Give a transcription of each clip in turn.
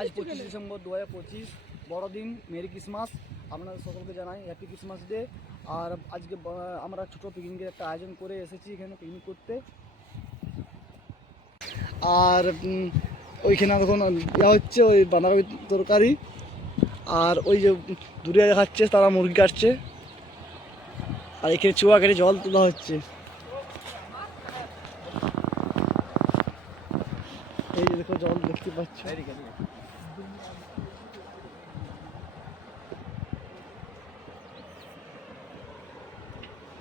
আজ 25 ডিসেম্বর 2025 বড়দিন। Merry Christmas. আপনাদের সকলকে জানাই হ্যাপি ক্রিসমাস ডে। আর আজকে আমরা ছোটো পিকনিকের একটা আয়োজন করে এসেছি এখানে পিকনিক করতে। আর ওইখানে এখন ইয়া হচ্ছে ওই বাঁধাকপি তরকারি, আর ওই যে দূরে দেখাচ্ছে তারা মুরগি কাটছে, আর এখানে চুয়া কেটে জল তোলা হচ্ছে। এই যে দেখো জল দেখতে পাচ্ছ।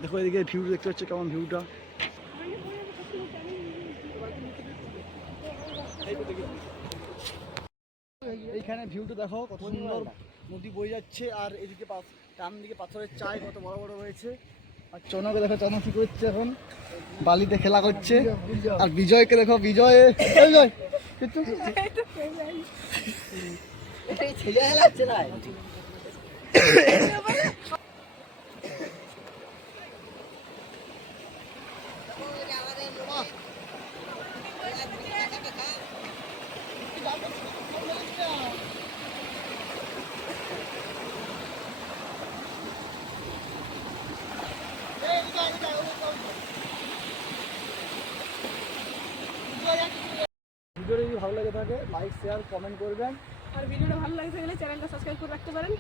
দেখো এদিকে ভিউ দেখতে পাচ্ছ কেমন ভিউটা। এইখানে ভিউটা দেখো কত সুন্দর, নদী বয়ে যাচ্ছে আর এদিকে ডান দিকে পাথরের চাই কত বড় বড় রয়েছে। আর চনকে দেখো চন কি করছে, এখন বালিতে খেলা করছে। আর বিজয়কে দেখো, বিজয় ভিডিওটা যদি ভালো লাগে থাকে লাইক শেয়ার কমেন্ট করবেন। আর ভিডিওটা ভালো লাগে থাকলে চ্যানেলটা সাবস্ক্রাইব করে রাখতে পারেন।